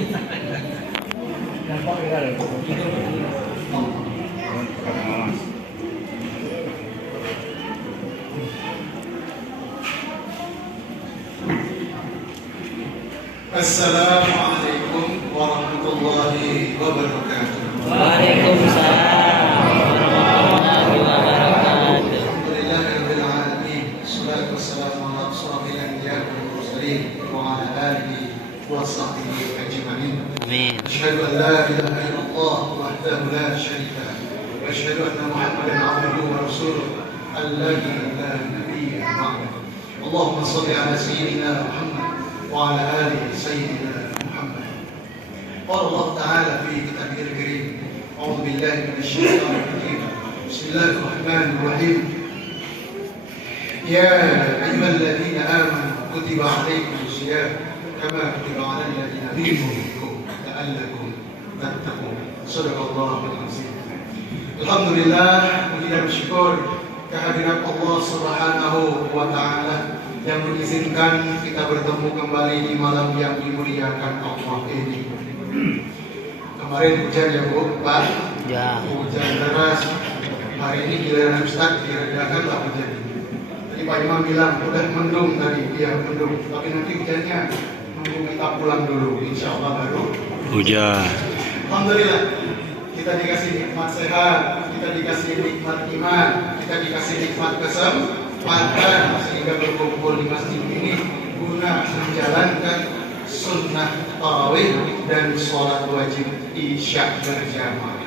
Assalamualaikum warahmatullahi wabarakatuh. Waalaikumsalam warahmatullahi wabarakatuh. Alhamdulillahirabbil alamin. Wassalatu wassalamu ala asyrofil anbiya'i wal mursalin wa ala alihi wa sahbihi ajma'in. Amin. Asyhadu an la ilaha illallah wahdahu la syarika lahu wa asyhadu anna Muhammadan 'abduhu wa rasuluhu alladzi la nabiyya ba'dahu. Allahumma shalli ala sayyidina Muhammad wa ala ali sayyidina Muhammad. Qala Allah Ta'ala fi kitabihil karim. A'udzu billahi minasyaitonir rajim. Bismillahirrahmanirrahim. Ya ayyuhalladzina amanu kutiba 'alaikumus shiyam kama kutiba 'alal ladzina min qablikum la'allakum tattaqun. Shadaqallahul azim. Alhamdulillah, puji dan syukur kehadirat Allah Subhanahu wa Ta'ala yang mengizinkan kita bertemu kembali di malam yang dimuliakan Allah ini. Kemarin hujan ya Bu, Pak? Ya. Hujan deras. Hari ini giliran Ustaz diredakanlah hujan. Tadi Pak Imam bilang udah mendung tadi, iya mendung. Tapi nanti hujannya nunggu kita pulang dulu, insya Allah baru Hujan. Alhamdulillah, kita dikasih nikmat sehat, kita dikasih nikmat iman, kita dikasih nikmat kesempatan sehingga berkumpul di masjid ini guna menjalankan sunnah tarawih dan sholat wajib isya berjamaah.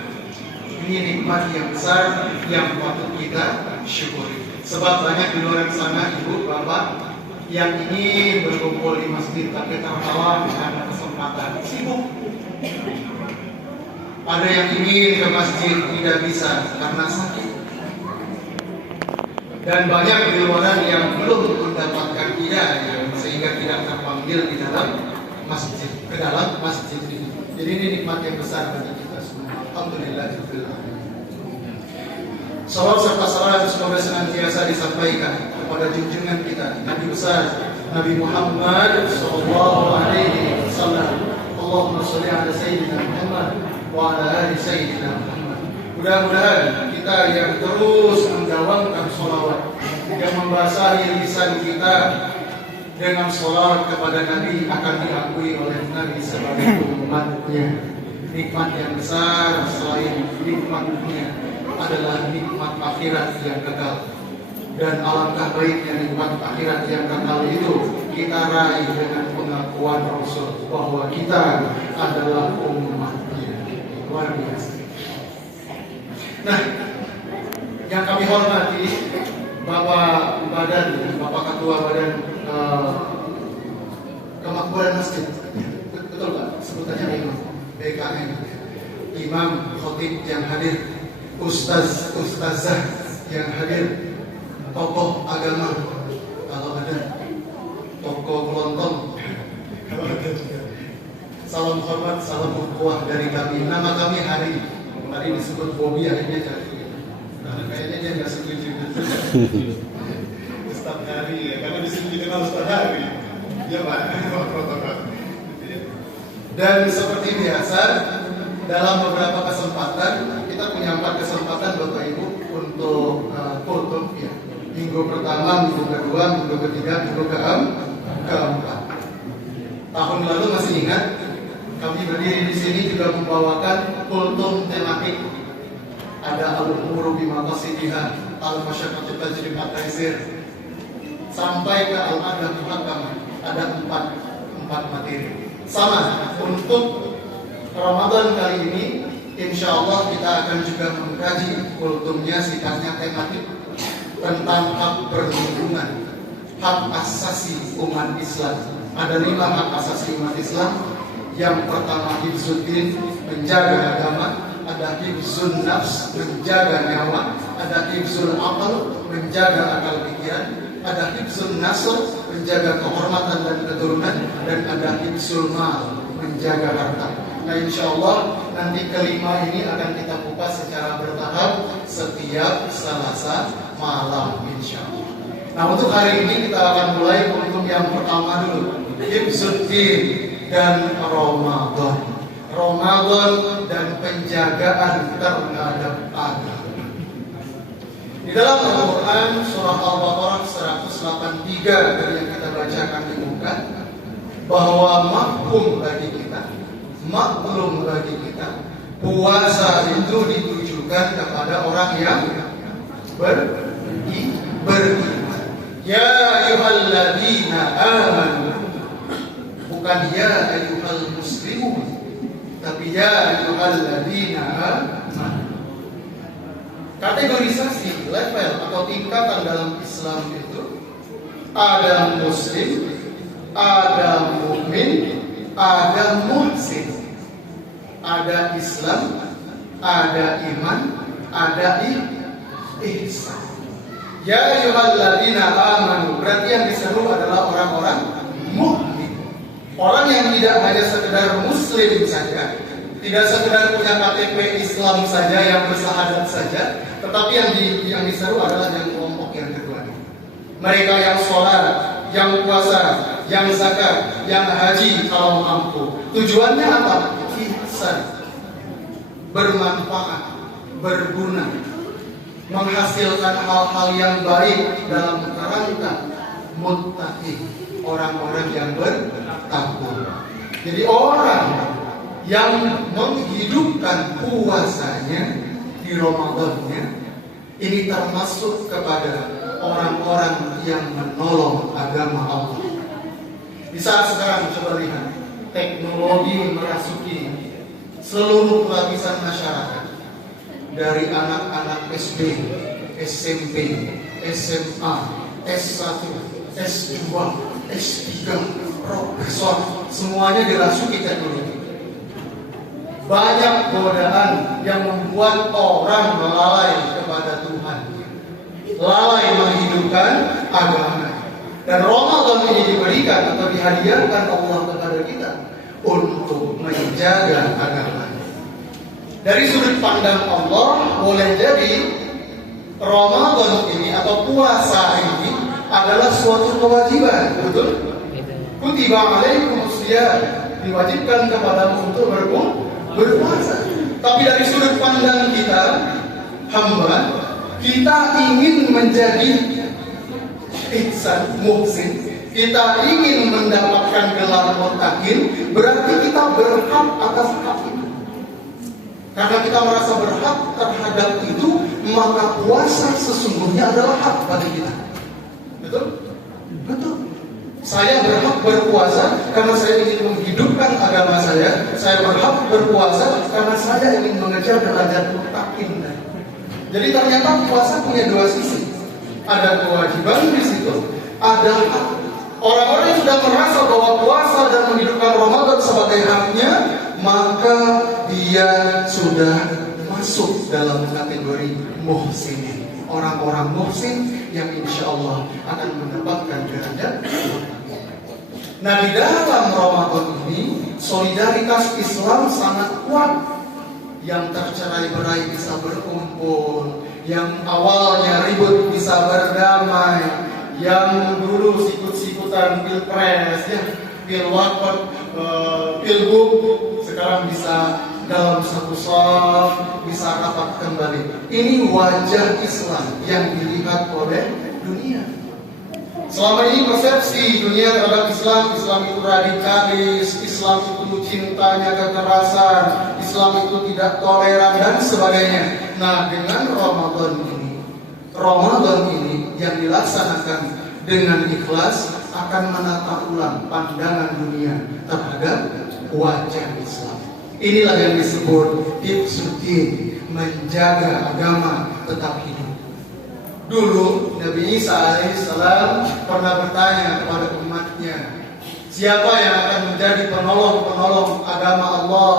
Ini nikmat yang besar yang patut kita syukuri. Sebab banyak di luar sana ibu bapak yang ingin berkumpul di masjid tapi terhalang karena kesempatan sibuk. Ada yang ingin ke masjid tidak bisa karena sakit. Dan banyak di luar yang belum mendapatkan hidayah sehingga tidak terpanggil di dalam masjid, ke dalam masjid ini. Jadi ini nikmat yang besar bagi kita semua. Alhamdulillahirabbil alamin. Salawat serta salam semoga senantiasa disampaikan kepada junjungan kita Nabi besar Nabi Muhammad sallallahu alaihi wasallam. Allahumma shalli ala sayyidina Muhammad wa ala ali sayyidina Muhammad. Mudah-mudahan kita yang terus menggawangkan sholawat, yang membasahi lisan kita dengan sholawat kepada Nabi akan diakui oleh Nabi sebagai umatnya. Nikmat yang besar selain nikmat dunia adalah nikmat akhirat yang kekal. Dan alangkah baiknya nikmat akhirat yang kekal itu kita raih dengan pengakuan Rasul bahwa kita adalah umatnya. Luar biasa. Nah, yang kami hormati Bapak Ketua Badan Kemakmuran Masjid, betul Pak? Sebutannya Imam BKM, Imam Khotib yang hadir, Ustazah yang hadir, tokoh agama kalau ada, tokoh kelontong kalau ada juga. Salam hormat, salam ukhuwah dari kami. Nama kami Hari. Tadi disebut Bobby, akhirnya jadi. Karena kayaknya dia nggak setuju. Ustaz Hari ya, karena di sini dikenal Ustaz Hari. Ya Pak. Dan seperti biasa, dalam beberapa kesempatan kita punya 4 kesempatan Bapak Ibu untuk kultum ya. Minggu pertama, minggu kedua, minggu ketiga, minggu keempat. Tahun lalu masih ingat? Kami berdiri di sini juga membawakan kultum tematik. Ada al-umuru bimaqasidiha, al-masyaqqatu tajri at-taysir, sampai ke al-adab muhakkamah. Ada 4 materi. Sama untuk Ramadan kali ini, insya Allah kita akan juga mengkaji kultumnya sifatnya tematik tentang hak perlindungan, hak asasi umat Islam. Ada 5 hak asasi umat Islam. Yang pertama hifzuddin, menjaga agama. Ada hifzun nafs, menjaga nyawa. Ada hifzul aql, menjaga akal pikiran. Ada hifzun nasl, menjaga kehormatan dan keturunan. Dan ada hifzul mal, menjaga harta. Nah insya Allah nanti kelima ini akan kita buka secara bertahap setiap Selasa malam insya Allah. Nah untuk hari ini kita akan mulai kultum yang pertama dulu. hifzuddin dan Ramadan. Ramadan dan penjagaan terhadap agama. Di dalam Al-Quran surah Al-Baqarah 183 dari yang kita bacakan di muka, bahwa maklum bagi kita, puasa itu ditujukan kepada orang yang beriman. Ya ayyuhalladzina amanu, bukan ya ayyuhal muslimun, tapi ya ayyuhalladzina amanu. Kategorisasi level atau tingkatan dalam Islam itu ada muslim, ada mukmin, ada muhsin, ada Islam, ada iman, ada ihsan. Ya ayyuhalladzina amanu, berarti yang diseru adalah orang-orang mukmin. Orang yang tidak hanya sekedar muslim saja, tidak sekedar punya KTP Islam saja, yang bersahadat saja, tetapi yang diseru adalah yang kelompok yang kedua. Mereka yang sholat, yang puasa, yang zakat, yang haji kalau mampu. Tujuannya apa? Ihsan, bermanfaat, berguna, menghasilkan hal-hal yang baik dalam kerangka muttaqin, orang-orang yang bertakwa. Jadi orang yang menghidupkan puasanya di Ramadannya ini termasuk kepada orang-orang yang menolong agama Allah. Di saat sekarang coba lihat, teknologi merasuki seluruh lapisan masyarakat, dari anak-anak SD, SMP, SMA, S1, S2, S3, profesor, semuanya dirasuki teknologi. Banyak godaan yang membuat orang melalai kepada Tuhan, lalai menghidupkan agama. Dan Ramadan ini diberikan atau dihadiahkan Allah kepada kita untuk menjaga agama. Dari sudut pandang Allah, boleh jadi Ramadan ini atau puasa ini adalah suatu kewajiban, betul? Kutiba alaikumusiyam, diwajibkan kepadamu untuk berpuasa. Tapi dari sudut pandang kita, hamba, kita ingin menjadi ihsan, muhsin, kita ingin mendapatkan gelar muttaqin, berarti kita berhak atas hak itu. Karena kita merasa berhak terhadap itu, maka puasa sesungguhnya adalah hak bagi kita. Betul? Betul. Saya berhak berpuasa karena saya ingin menghidupkan agama saya. Saya berhak berpuasa karena saya ingin mengejar derajat muttaqin. Jadi ternyata puasa punya dua sisi. Ada kewajiban di situ, ada hak. Orang-orang yang sudah merasa bahwa puasa dan menghidupkan Ramadan sebagai haknya, maka dia sudah masuk dalam kategori muhsinin. Orang-orang muhsin yang insya Allah akan mendapatkan derajat. Nah, di dalam Ramadan ini solidaritas Islam sangat kuat. Yang tercerai-berai bisa berkumpul, yang awalnya ribut bisa berdamai, yang dulu sikut-sikutan pilpres, ya, pilwakot, pilgub, sekarang bisa dalam satu shaf, bisa rapat kembali. Ini wajah Islam yang dilihat oleh dunia. Selama ini persepsi dunia terhadap Islam, Islam itu radikalis, Islam itu cintanya kekerasan, Islam itu tidak toleran dan sebagainya. Nah, dengan Ramadan ini yang dilaksanakan dengan ikhlas akan menata ulang pandangan dunia terhadap wajah Islam. Inilah yang disebut hifzuddin, menjaga agama tetap hidup. Dulu Nabi Isa alaihissalam pernah bertanya kepada umatnya, siapa yang akan menjadi penolong agama Allah?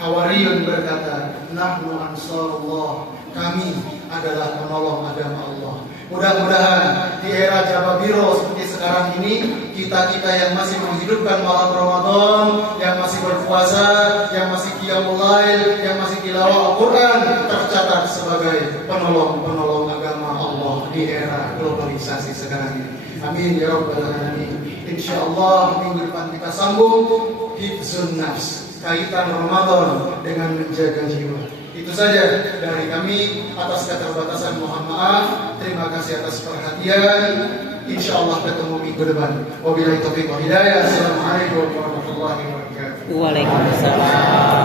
Hawariyun berkata, nahnu ansarullah, kami adalah penolong agama Allah. Mudah-mudahan di era Jababiro seperti sekarang ini, kita-kita yang masih menghidupkan malam Ramadan, yang masih berpuasa, yang masih qiyamul lail, yang masih tilawah Al-Quran, tercatat sebagai penolong agama Allah di era globalisasi sekarang ini. Amin ya rabbal alamin. Insya Allah minggu depan kita sambung hifzun nafs, kaitan Ramadan dengan menjaga jiwa. Itu saja dari kami. Atas keterbatasan mohon maaf. Terima kasih atas perhatian. Insya Allah ketemu minggu depan. Wabillahi taufiq wal hidayah. Assalamualaikum warahmatullahi wabarakatuh. Waalaikumsalam.